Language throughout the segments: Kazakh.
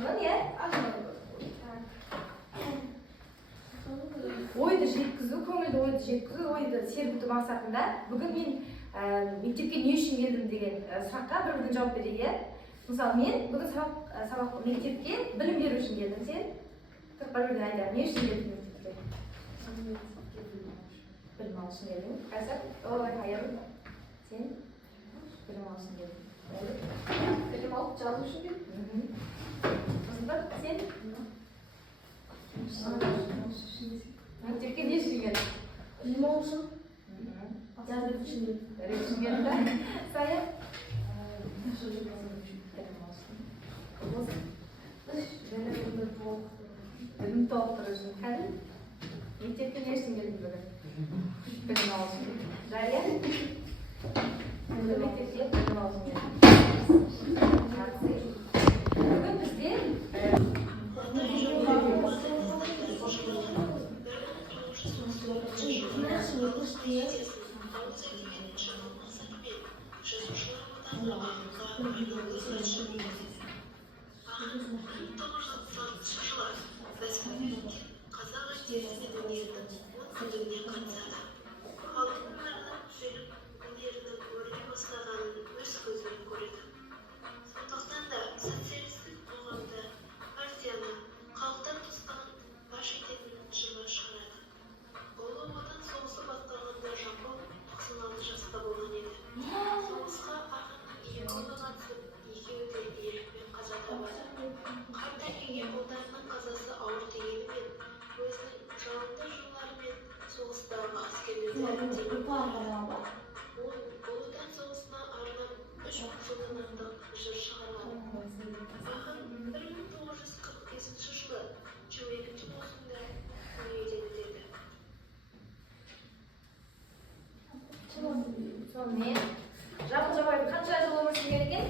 Bunun ya? Oydu жеткізу, көңілді ойды жеткізу, ойды сергіту мақсатында. Бүгін мен мектепке не үшін келдім деген сұраққа бір-бірден жауап берейік. Мысалы, мен бүгін сабақ мектепке білім беру үшін келдім. Сен бір-бірден айтады, не үшін келдің мектепке? Білім алу үшін келдің. Қайсар? Олай қайырым. Сен білім алу үшін келдің. Білім алып жазу үшін келдім. Қыздар, сен? Мектепке не үшін келдің? Білім алу үшін. Жазу үшін келдің. Сая? Білім толықтыру үшін. Кәдім? Мектепке не үшін келдің бүгін? Білім алу үшін. Жария? Мектепке білім алу үшін келдің. Бүгін бізде сонымен Жамбыл Жабаев қанша жыл өмір сүрген екен?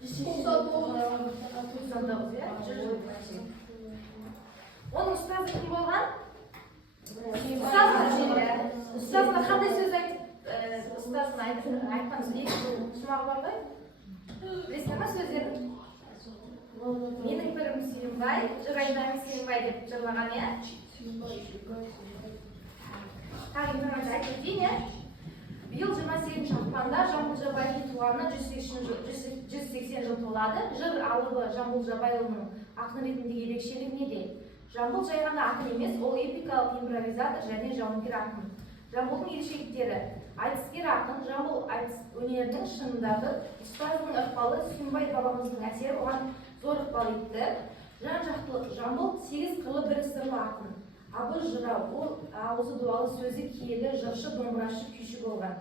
99 иә? Оның ұстазы кім болған? Ұстазына қандай сөз айтып, ұстазына айтқан шумағы бар ғой? Білесің ма сөздерін? Менің бірім Сүйінбай, жыр айтайын Сүйінбай деп жырлаған иә? Тағы информация айтып өтейін иә? Биыл 28 ақпанда Жамбыл Жабаевтың туғанына 180 жыл толады. Жыр алыбы Жамбыл Жабайұлының ақын ретіндегі ерекшелігі неде? Жамбыл жай ғана ақын емес, ол эпикалық импровизатор және жауынгер ақын. Жамбылдың ерекшеліктері: айтыскер ақын, Жамбыл айтыс өнерінің шыңындағы ұстазының ықпалы, Сүйінбай бабамыздың әсері оған зор ықпал етті. Жан-жақтылық: Жамбыл 8 қырлы бір сырлы ақын. Абыз жырау, ол ауызы дуалы, сөзі киелі, жыршы, домбырашы, күйші болған.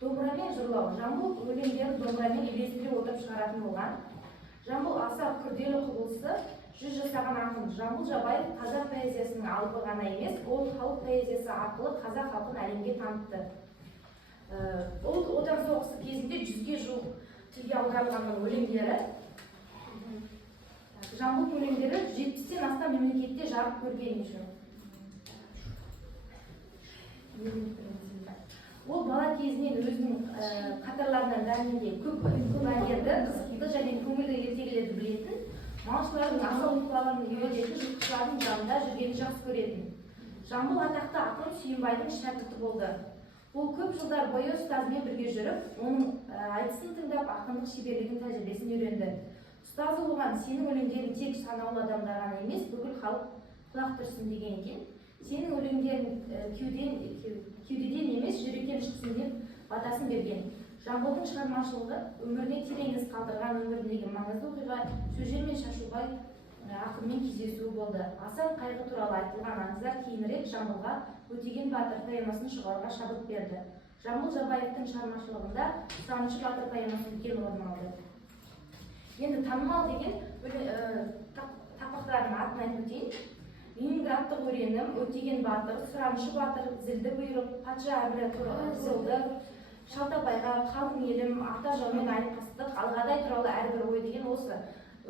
Домбырамен жырлау: Жамбыл өлеңдерін домбырамен үйлестіре отырып шығаратын болған. Жамбыл аса күрделі құбылысы жүз жасаған ақын. Жамбыл Жабаев қазақ поэзиясының алыбы ғана емес, ол халық поэзиясы арқылы қазақ халқын әлемге танытты. Ол отан соғысы кезінде 100-ге жуық тілге аударылған өлеңдері. Жамбылдың өлеңдері 70-тен астам мемлекетте жарық көрген үшін. Ол бала кезінен өзінің қатарларынан дәнінде көп әндерді, қызықты және көңілді ертегілерді білетін, малшылардың асыл ұйқыларын үйрететін, жылқышылардың жанында жүргенді жақсы көретін. Жамбыл атақты ақын Сүйінбайдың шәкірті болды. Ол көп жылдар бойы ұстазымен бірге жүріп, оның айтысын тыңдап, ақындық шеберлігін, тәжірибесін үйренді. Ұстазы оған сенің өлеңдерің тек санаулы адамдар ғана емес, бүкіл халық құлақ түрсін деген екен. Сенің өлеңдерің кеудеден емес, жүректен шықсын деп батасын берген. Жамбылдың шығармашылығы өміріне терең із қалдырған, өміріндегі маңызды оқиға Сөжен мен Шашубай ақынмен кездесуі болды. Асан қайғы туралы айтылған аңыздар кейінірек Жамбылға Өтеген батыр поэмасын шығаруға шабыт берді. Жамбыл Жабаевтың шығармашылығында Сағыныш батыр поэмасы үлкен орын алды. Енді танымал деген тақпақтардың атын айтып өтейін. Ленинградтық өренім, Өтеген батыр, Сұраншы батыр, Зілді бұйрық, Патша әмірі Зылды, Шалтабайға, Қалың елім, Ата жаумен айқастық, Алғадай туралы әрбір ой деген осы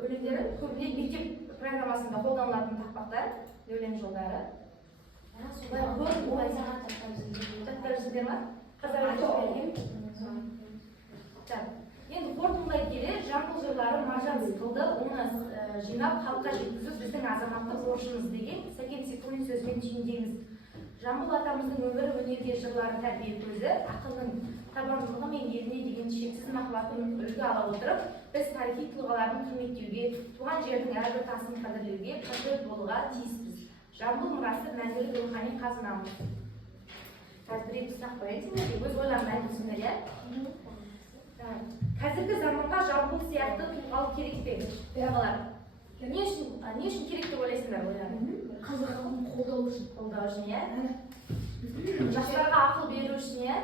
өлеңдері көбіне мектеп программасында қолданылатын тақпақтар, өлең жолдары. Жаттап жүрсіздер ма? Енді қорытындылай келе жамбыл жырлары маржан сықылды, оны жинап халыққа жеткізу біздің азаматтық борышымыз деген Сәкен Сейфуллин сөзімен түйіндейміз. Жамбыл атамыздың өмірі өнерге жырлары тәрбие көзі, ақынның табандылығы мен еліне деген шексіз махаббатын үлгі ала отырып, біз тарихи тұлғаларын құрметтеуге, туған жердің әрбір тасын қадірлеуге, патриот болуға тиіспіз. Жамбыл мұрасы мәңгілік рухани қазынамыз. Қазір бір-екі сұрақ қояйын, өз ойларымды айтыңыздар, иә? Қазіргі заманға жамбыл сияқты тұлғалы керек пе? Балалар, не үшін керек деп ойлайсыңдар ойларың? Қазір халқын қолдау үшін. Қолдау үшін, иә? Жастарға ақыл беру үшін, иә?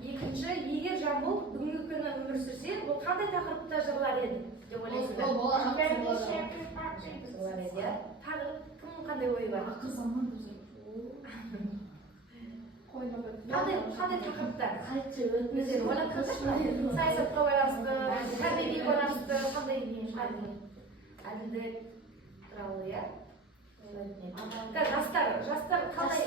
Екінші, егер жамбыл бүгінгі күні өмір сүрсе, ол қандай тақырыпта жырлар еді деп ойлайсыңдар? Жырлар еді, иә? Тағы кім қандай ойы бар? Ақыр заман өзі. Қандай тақырыпта? Қайтшы өтмесін. Саясатқа байланысты, тәрбиеге байланысты, қандай әділдік туралы, иә? Жастар қалай?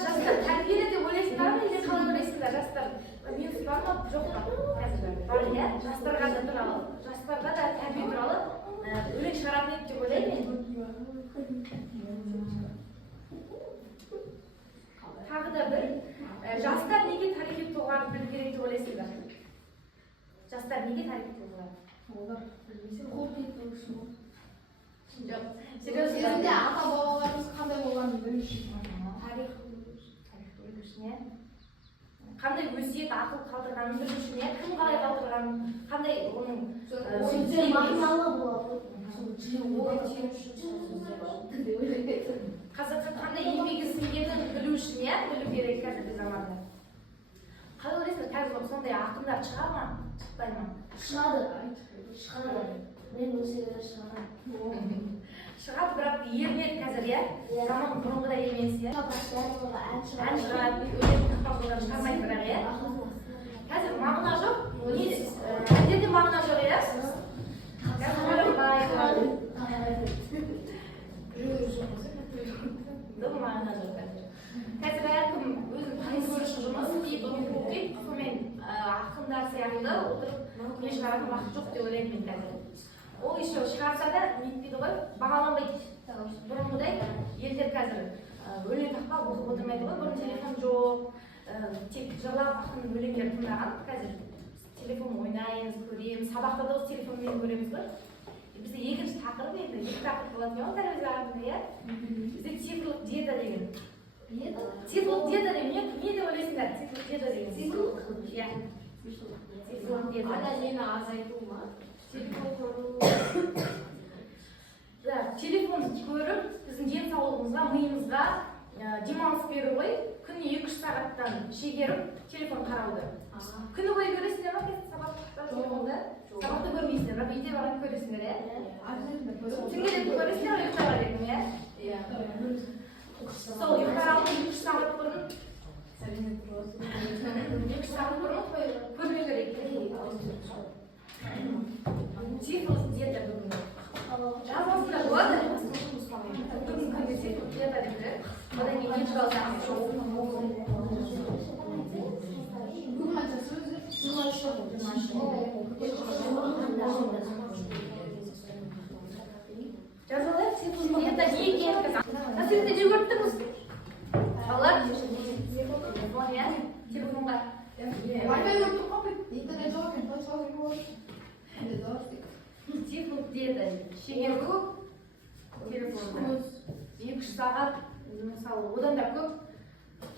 Жастар тәрбиелі деп ойлайсыңдар ма, или қалай ойлайсыңдар? Жастар минус бар ма, жоқ па? Қазір бар, иә? Жастарға да тәрбие туралы өлең шығаратын еді деп ойлаймын. Тағы да бір, жастар неге тарихи тұлғаны білу керек деп ойлайсыңдар? Жастар неге тарихи тұлғаны? Олар білмесе қол кету үшін. Жоқ, Кезінде ата-бабаларымыз қандай болғанын білу үшін. тарих білу үшін, иә? Қандай өсиет, ақыл қалдырғанын білу үшін, иә? Кім қалай қалдырғанын, қандай оның мағыналы болады. қазіргі қандай еңбегі сіңгенін білу үшін, иә? Білу керек қазіргі заманда. Қалай ойлайсыңдар, қазір сондай ақындар шығар ма, шықпай ма? Шығады. Мен өсегелер шығады. Шығады, бірақ ермеді қазір, иә? Заман бұрынғыдай емес, иә? Ән шығады, өлең тақпақлыдан шығармайды бірақ, иә? Қазір мағына жоқ, әндерде мағына жоқ, иә? Мағына жоқ қазір. Қазір әркім өзін таныстыру үшін жұмыс істейді, оқиды, сонымен ақындар сияқты отырып өлең шығаратын уақыт жоқ деп ойлаймын мен қазір. Ол еще шығарса да нетпейді ғой, бағаланбайды. Бұрынғыдай елдер қазір өлең тақпақ оқып отырмайды ғой, бұрын телефон жоқ, тек жырлап ақынның өлеңдерін тыңдаған. Қазір телефон ойнаймыз, көреміз, сабақта да осы телефонмен көреміз ғой. Бізде екінші тақырып енді, екі тақырып болады ма телевизор арқылы, иә? Бізде цифрлық диета деген. Цифрлық диета деген не деп ойлайсыңдар? Цифрлық диета деген. Иә. Цифрлық диета. Нені азайту ма? Телефон көріп, біздің денсаулығымызға, миымызға демалыс беру ғой. Күніне 2-3 сағаттан шегеріп, телефон қарауды. Күні бойы көресіңдер ма, сабақта телефонды? Сабақта көрмейсіңдер, бірақ үйде барып көресіңдер, иә? Түнге де көресіңдер, ұйықтауға дейін, иә? Сол ұйықтауға 2-3 сағат бұрын 2 сағат бұрын көрмеу керек. Цифрлық диета бүгінгі. Жазылсында болады? Бүгінгі күнде цифрлық диета деп жүреді. Одан кейін не шығалсаңыз жоқ. Бүгін айтса сөзі 23. Жазылды? Цифрлық диета не екенін тәсілінде не көрдіңіз? Балалар? Телефон, иә? Телефонға. Интернет жоқ екен, той салу болады. Цифрлық диета шегеру телефонда 2-3 сағат, мысалы, одан да көп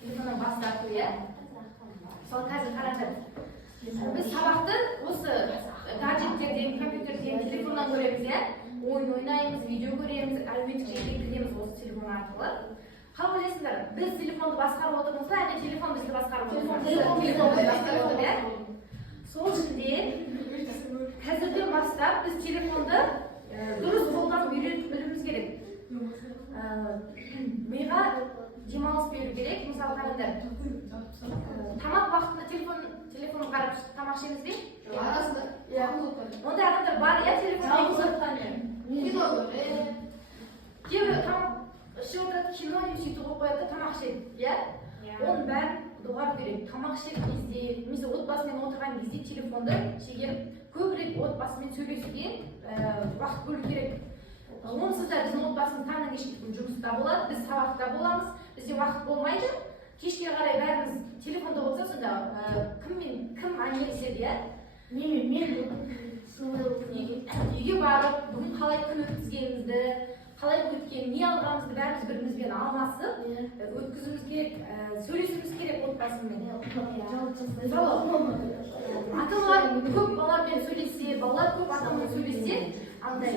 телефоннан бас тарту, иә? Мысалы, қазір қараңдар. Біз сабақты осы гаджеттерден, компьютерден, телефоннан көреміз, иә? Ойын ойнаймыз, видео көреміз, әлеуметтік желіге кіреміз осы телефон арқылы. Қалай ойлайсыңдар, біз телефонды басқарып отырмыз ба, әлде телефон бізді басқарып отырмыз? Телефонды басқарып отыр, иә? Сол үшін де қазірден бастап біз телефонды дұрыс қолданып үйреніп білуіміз керек. Миға демалыс беру керек. Мысалы, қараңдар. Тамақ уақытында телефон қарап тамақ ішеміз бе? Арасында. Ондай адамдар бар, иә, телефон? Кейбір тамақ ішіп отырады, кино не сөйтіп қойып қояды, тамақ ішеді, иә? Оның бәрін доғару керек. Тамақ ішкен кезде, немесе отбасымен отырған кезде телефонды шегеріп, көбірек отбасымен сөйлесуге уақыт бөлу керек. Онсыз да біздің отбасымыз таңнан кешке дейін жұмыста болады, біз сабақта боламыз, бізде уақыт болмайды. Кешке қарай бәріміз телефонда болса, сонда кім әңгімелеседі, иә? Мен Үйге барып, бүгін қалай күн өткізгенімізді, қалай өткен, не алғанымызды бәріміз бірімізбен алмасып, өткізуіміз керек, сөйлесуіміз керек отбасымен. Ата-аналар көп балалармен сөйлессе, балалар көп ата-анамен сөйлессе, андай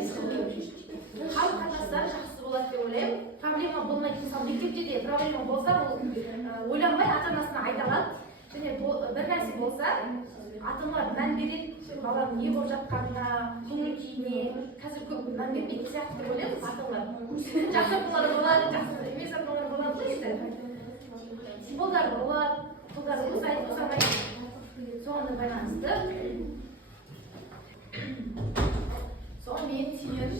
қарым-қатынастары жақсы болады деп ойлаймын. Проблема болмайды. Мысалы, мектепте де проблема болса, ол ойланбай ата-анасына айта алады. Және бір нәрсе болса, ата-аналар мән береді, баланың не болып жатқанына, көңіл күйіне. Қазір көп мән бермейтін сияқты деп ойлаймын ата-аналар. Жақсы ата-аналар болады, жақсы емес ата-аналар болады ғой енді. Болдар болады, болдар босайды, босамайды. Соған байланысты. Соған мен сүйемін.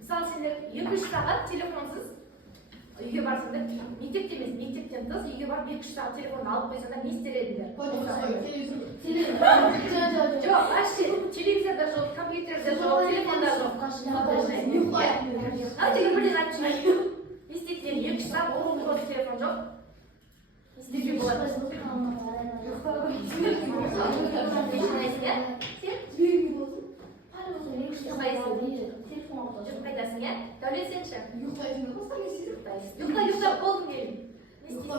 Мысалы, сендер 2-3 сағат телефонсыз үйге барсаңдар, мектепте емес, мектептен тыс үйге барып 2-3 сағат телефонды алып қойсаңдар, не істер едіңдер? Жоқ, вообще телевизорда жоқ, компьютерде жоқ, телефонда жоқ. Бірден айтып жүрейін. Не істейді, 2 сағат орын телефон жоқ. Не істеуге болады? Жоқ қайдасың, иә? Дәулет сен ше? Ұйықтап болдың деймін. Не істейсің?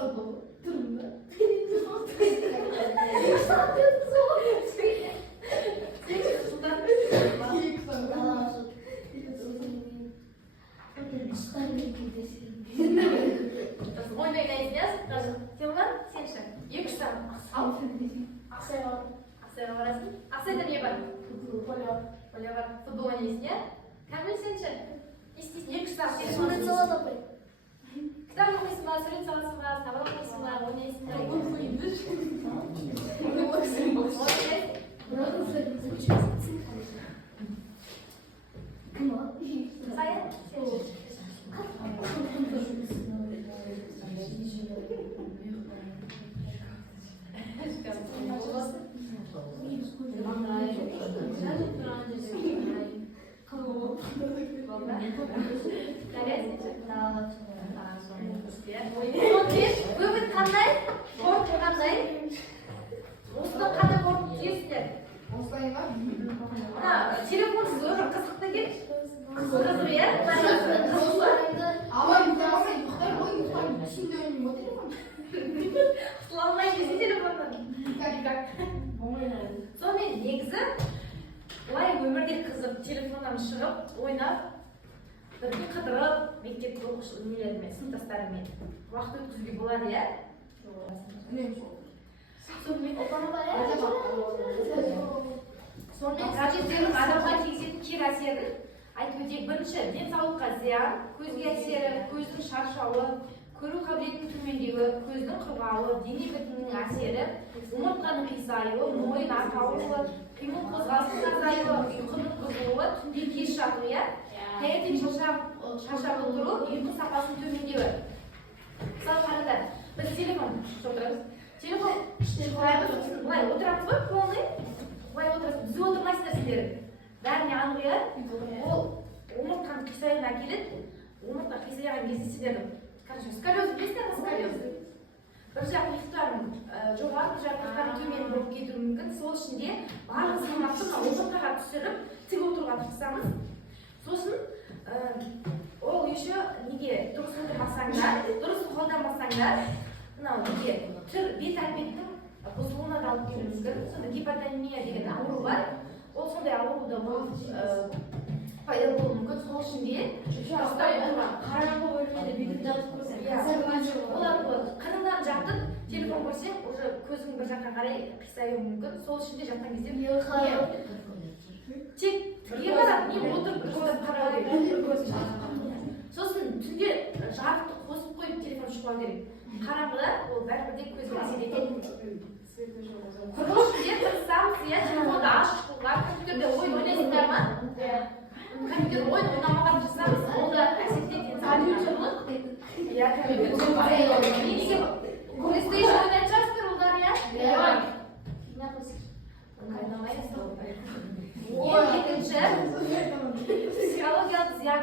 Ойнайын, иә? Телефон сен ше? 2 сағат. Ақсайға барасың? Ақсайда не бар? Поля бар. Футбол ойнайсың, иә? Кәміл сен ше? Не істейсің? 2 сағат. Кітап оқисың ба, сурет саласың ба, сабақ оқисың ба, ойнайсың Өмір қандай? Борт қандай? Осыдан қандай борт түйесіңдер? Телефонсыз өмір қызықты кет? Қызық, иә? Құтыламай десе телефондан. Сонымен негізі олай өмірде қызық, телефоннан шығып, ойнап, бірге қыдырып, мектепте оқушы нелермен, сыныптастарымен уақыт өткізуге болады, иә? Сонымен гаджеттердің адамға тигізетін кері әсерін айтып өтейік. Бірінші, денсаулыққа зиян, көзге әсері, көздің шаршауы, көру қабілетінің төмендеуі, көздің құрғауы, дене бітімінің әсері, омыртқаның қисаюы, мойын арқа ауруы, қимыл қозғалыстың азаюы, ұйқының бұзылуы, түнде кеш жату, иә? Таңертең шаршап отыру, ұйқы сапасының төмендеуі. Мысалы қараңдар, біз телефон отырамыз. Телефон былай отырамыз ғой, полный. Былай отырасыз, біз отырмайсыздар сендер. Бәріне анық, иә? Ол омыртқаның қисаюына әкеледі. Омыртқа қисайған кезде сендердің сколиоз білесіздер ме, сколиоз? Бір жақ иықтарың жоғары, бір жақ иықтарың төмен болып кетуі мүмкін. Сол ішінде барлық салмақты омыртқаға түсіріп, тік отыруға тырысамыз. Сосын ол еще неге дұрыс отырмасаңдар, дұрыс қолданбасаңдар, мынау неге бет әлпеттің бұзылуына да алып келуі мүмкін. Сонда гипотония деген ауру бар. Ол сондай ауруда пайда болуы мүмкін. Сол ішінде қараңғы бөлмеде бүйтіп жатып көрсең, олар қырынан жатып, телефон көрсең, уже көзің бір жаққа қарай қисаюы мүмкін. Сол ішінде жатқан кезде тек тіге қарап, не отырып қарау керек. Сосын түнде жарықты қосып қойып телефон шықпау керек. Қараңғыда ол бәрібірде көзге әсер етеді. Сол ішінде тырысамыз, иә, телефонды ашық қылуға, компьютерде ойын ойнайсыңдар ма? Компьютер ойын ойнамаған тұрсаңыз, ол да әсер етеді. Иә, компьютер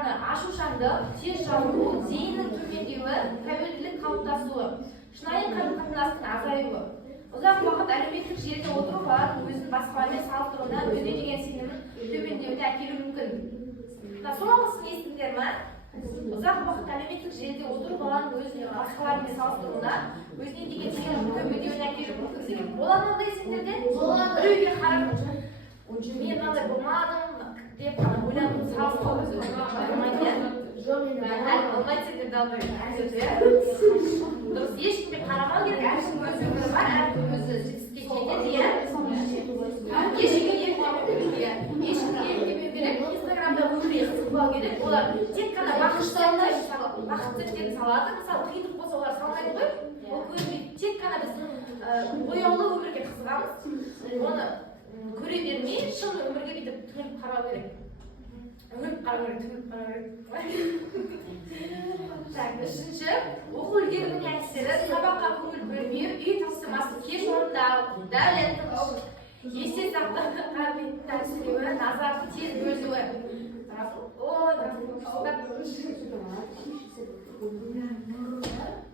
жаңағы ашушаңдық, тез жабылу, зейіннің төмендеуі, тәуелділік қалыптасуы, шынайы қарым-қатынастың азаюы, ұзақ уақыт әлеуметтік желіде отырулар өзін басқалармен салыстыруына, өзіне деген сенімнің төмендеуіне әкелуі мүмкін. Соңғысын естідіңдер ме? Ұзақ уақыт әлеуметтік желіде отыру баланың өзін басқалармен салыстыруына, өзіне деген сенімнің төмендеуіне әкелуі мүмкін деген. Болады ма сендерде? Болады. Біреуге қарап, мен мынандай болмадым деп ойланып салыстыру дұрыс, ешкімге қарамау керек, әркім өз өмірі бар, әркім өзі жетістікке жетеді, иә? Ешкімге еркемен береді, инстаграмда өмірге қызықпау керек, олар тек қана бақытты сәттерін салады, мысалы қиындық болса олар салмайды ғой, ол көрмейді, тек қана біз бояулы өмірге қызығамыз, оны көре бермей, шын өмірге бүйтіп түңіліп қарау керек. Түңіліп қарау керек. Үшінші, оқу үлгеріміне әсері, сабаққа көңіл бөлмеу, үй тапсырмасын кеш орындау, дәлет тыныш, есте сақтауды қабілеттің әлсіреуі, назардың тез бөлуі.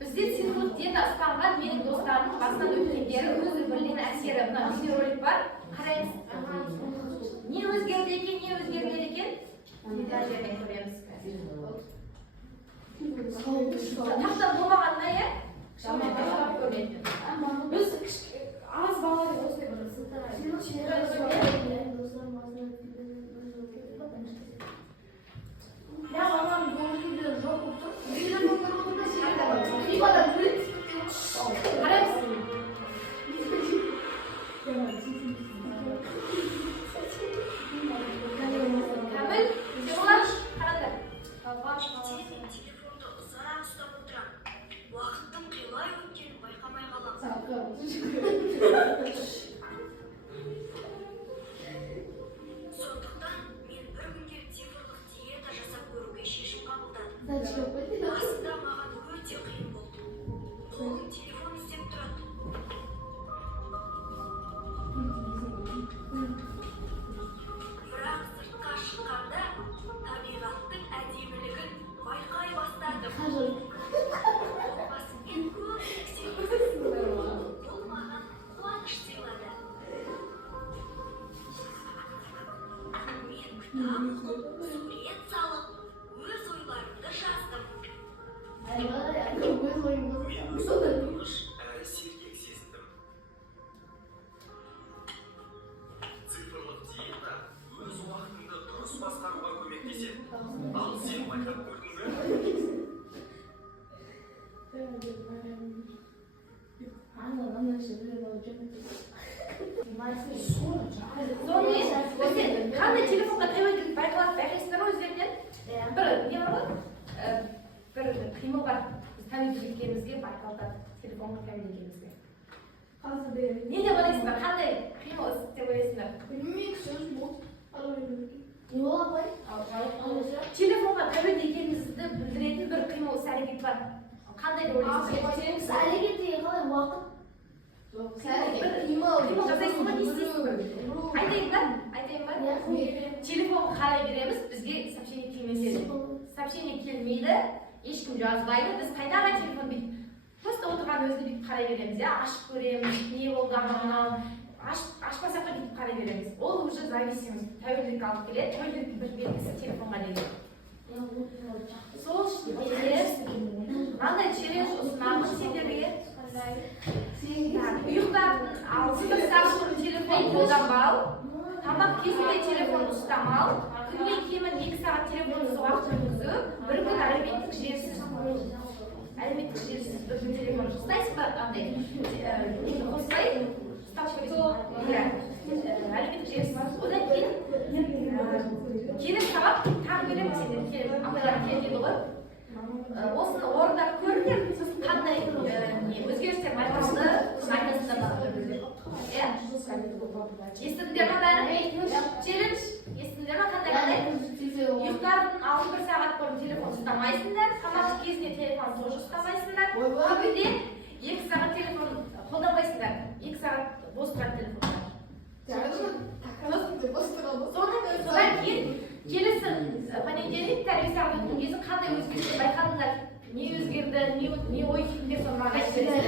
Бізде цифрлық диета ұстанған менің достарымның басынан өткендері өз өмірінен әсері. Мына видеоролик бар, қараймыз. Не өзгерді екен? Детальдерден көреміз. Тақтан болмағанына, иә? Шаммен тақтан көрмейді. Біз аз балалар осылай бір Ya babam doğruydu, çok oldu. Bir de bunların da şeyler var. Bir kadar böyle Arabisın. Kamil, Cemal, Karadar. Telefonda uzarak tutup oturam. Vaqtning qilay o'tganini bayqamay qolam. Сондықтан мен бір күнге цифрлық диета жасап көруге шешім қабылдадым. Басында маған өте қиын болды. Қолым телефон іздеп тұрады. Бірақ сыртқа шыққанда табиғаттың әдемілігін байқай бастадым. Отбасыммен көп сексен бұл маған қуаныш сыйлады. Мен кітап оқып, сурет салып, өз ойларымды жаздым. Тұңғыш әрі сергек сезіндім. Цифрлық диета өз уақытыңды дұрыс басқаруға көмектеседі. Ал сен байқап көрдің бе? Сонымен, қандай телефонға тәуелділік байқалады, байқайсыздар ма өздерінен? Бір не бар ғой? Бір қимыл бар. Біз тәуелді екенімізге байқалады, телефонға тәуелді екенімізге. Не деп ойлайсыздар? Қандай қимыл деп ойлайсыздар? Телефонға тәуелді екенімізді білдіретін бір қимыл іс-әрекет бар. Қандай деп ойлайсыздар? Қимыл жасайсың ба, не істейсің ба? Айтайын ба? Телефонға қарай береміз, бізге сообщение келмесе. Сообщение келмейді, ешкім жазбайды, біз қайдағы телефон бүйтіп просто отырған өзіне бүйтіп қарай береміз, ашып көреміз, не болды мынау, ашпасақ та бүйтіп қарай береміз. Ол уже зависимость, тәуелділік алып келеді, тәуелділіктің бір белгісі телефонға деген. Сол үшін мынандай челлендж ұсынамыз сендерге. Ұйықтардың алдында сағат бұрын телефон қолданбау, тамақ кезінде телефон ұстамау, күннен кемі 2 сағат телефонсыз уақыт өткізу, бір күн әлеуметтік желісіз бір күн телефон ұстайсыз ба? Қоспай, әлеуметтік желісіз. Одан кейін келіп сабақ таң беремін сендер, апайларым келеді ғой. Осыны орындап көріңдер, сосын қандай өзгерістер байқалды, айтасыздар ма? Естідіңдер ма бәрі? Челлендж? Естідіңдер ма қандай? Ұйықтардың алдын 1 сағат бұрын телефон ұстамайсыңдар, тамақ кезінде телефон тоже ұстамайсыңдар, күнде 2 сағат телефон қолданбайсыңдар, 2 сағат бос тұрады телефондар. Содан кейін келесі понедельник тәрбие сағат өткен кезде қандай өзгерістер байқадыңдар? Не өзгерді, не ой түйдіңдер, соны маған айтып бересіздер?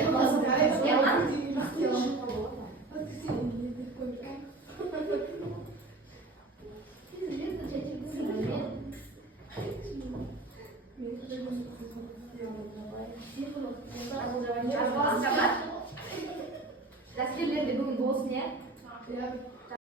Иә ма? Жазып аласыздар ма? Дәстүрлерде бүгін болсын, иә?